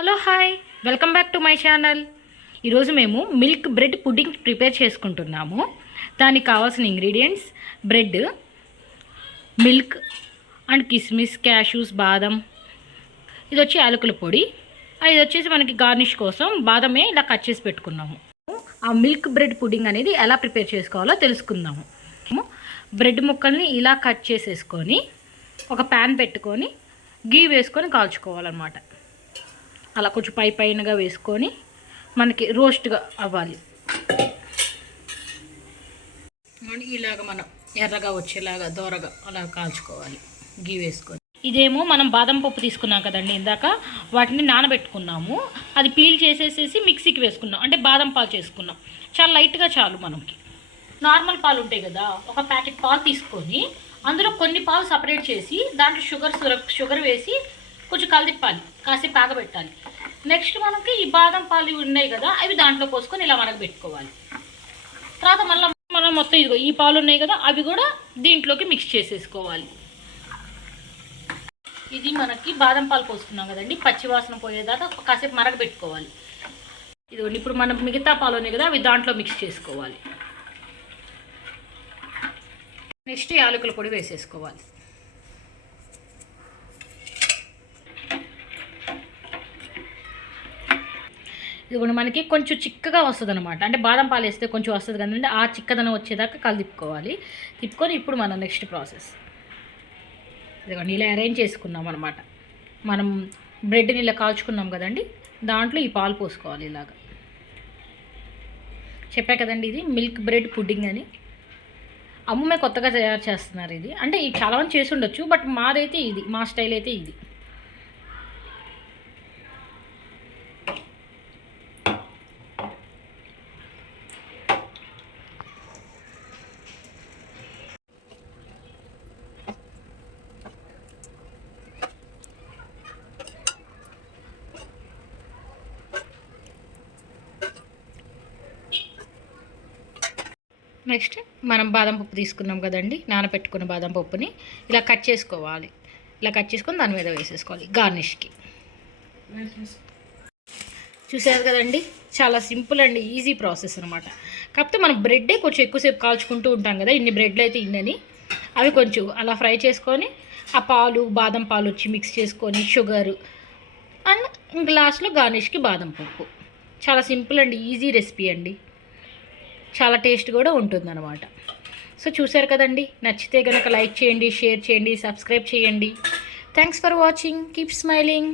Hello hi, welcome back to my channel. ఈరోజు మేము milk bread pudding prepare చేసుకుంటున్నాము. దానికి కావాల్సిన ఇంగ్రీడియంట్స్ బ్రెడ్, మిల్క్ అండ్ కిస్మిస్, క్యాషూస్, బాదం. ఇది వచ్చి యాలకుల పొడి. ఇది వచ్చేసి మనకి గార్నిష్ కోసం బాదమే ఇలా కట్ చేసి పెట్టుకున్నాము. ఆ మిల్క్ బ్రెడ్ పుడ్డింగ్ అనేది ఎలా ప్రిపేర్ చేసుకోవాలో తెలుసుకుందాము. బ్రెడ్ ముక్కల్ని ఇలా కట్ చేసేసుకొని ఒక ప్యాన్ పెట్టుకొని గీ వేసుకొని కాల్చుకోవాలన్నమాట. అలా కొంచెం పైనగా వేసుకొని మనకి రోస్ట్గా అవ్వాలి. ఇలాగ మనం ఎర్రగా వచ్చేలాగా దోరగా అలా కాల్చుకోవాలి గీ వేసుకొని. ఇదేమో మనం బాదం పప్పు తీసుకున్నాం కదండి ఇందాక, వాటిని నానబెట్టుకున్నాము. అది పీల్ చేసేసేసి మిక్సీకి వేసుకున్నాం, అంటే బాదం పాలు చేసుకున్నాం. చాలా లైట్గా చాలు మనకి. నార్మల్ పాలు ఉంటాయి కదా, ఒక ప్యాకెట్ పాలు తీసుకొని అందులో కొన్ని పాలు సపరేట్ చేసి దాంట్లో షుగర్ వేసి కొంచెం కలిదిప్పాలి, కాసేపు కాగబెట్టాలి. నెక్స్ట్ మనకి ఈ బాదం పాలు ఉన్నాయి కదా, అవి దాంట్లో పోసుకొని ఇలా మనకు పెట్టుకోవాలి. తర్వాత మళ్ళీ మనం మొత్తం ఇదిగో ఈ పాలు ఉన్నాయి కదా, అవి కూడా దీంట్లోకి మిక్స్ చేసేసుకోవాలి. ఇది మనకి బాదం పాలు పోసుకున్నాం కదండి, పచ్చివాసన పోయేదాకా కాసేపు మరగబెట్టుకోవాలి. ఇదిగోండి ఇప్పుడు మనం మిగతా పాలు ఉన్నాయి కదా, అవి దాంట్లో మిక్స్ చేసుకోవాలి. నెక్స్ట్ యాలకుల పొడి వేసేసుకోవాలి. ఇది మనకి కొంచెం చిక్కగా వస్తుంది అనమాట, అంటే బాదం పాలు వేస్తే కొంచెం వస్తుంది కదండి, ఆ చిక్కదనం వచ్చేదాకా కలిదిప్పుకోవాలి. తిప్పుకొని ఇప్పుడు మనం నెక్స్ట్ ప్రాసెస్ ఇదిగోండి ఇలా అరేంజ్ చేసుకున్నాం అనమాట. మనం బ్రెడ్ని ఇలా కాల్చుకున్నాం కదండి, దాంట్లో ఈ పాలు పోసుకోవాలి. ఇలాగా చెప్పా కదండి, ఇది మిల్క్ బ్రెడ్ పుడ్డింగ్ అని. అమ్మే కొత్తగా తయారు చేస్తున్నారు ఇది, అంటే చాలామంది చేసి ఉండొచ్చు, బట్ మాదైతే ఇది, మా స్టైల్ అయితే ఇది. నెక్స్ట్ మనం బాదం పప్పు తీసుకున్నాం కదండి, నానబెట్టుకున్న బాదం పప్పుని ఇలా కట్ చేసుకోవాలి. ఇలా కట్ చేసుకొని దాని మీద వేసేసుకోవాలి గార్నిష్కి. చూసారు కదండి, చాలా సింపుల్ అండి, ఈజీ ప్రాసెస్ అనమాట. కాకపోతే మనం బ్రెడ్డే కొంచెం ఎక్కువసేపు కాల్చుకుంటూ ఉంటాం కదా, ఇన్ని బ్రెడ్లు అయితే ఇన్నని, అవి కొంచెం అలా ఫ్రై చేసుకొని ఆ పాలు బాదం పాలు వచ్చి మిక్స్ చేసుకొని షుగరు అండ్ లాస్ట్లో గార్నిష్కి బాదం పప్పు. చాలా సింపుల్ అండి, ఈజీ రెసిపీ అండి. చాలా టేస్ట్ కూడా ఉంటుందన్నమాట. సో చూసారు కదండి, నచ్చితే కనుక లైక్ చేయండి, షేర్ చేయండి, సబ్స్క్రైబ్ చేయండి. Thanks for watching. Keep smiling.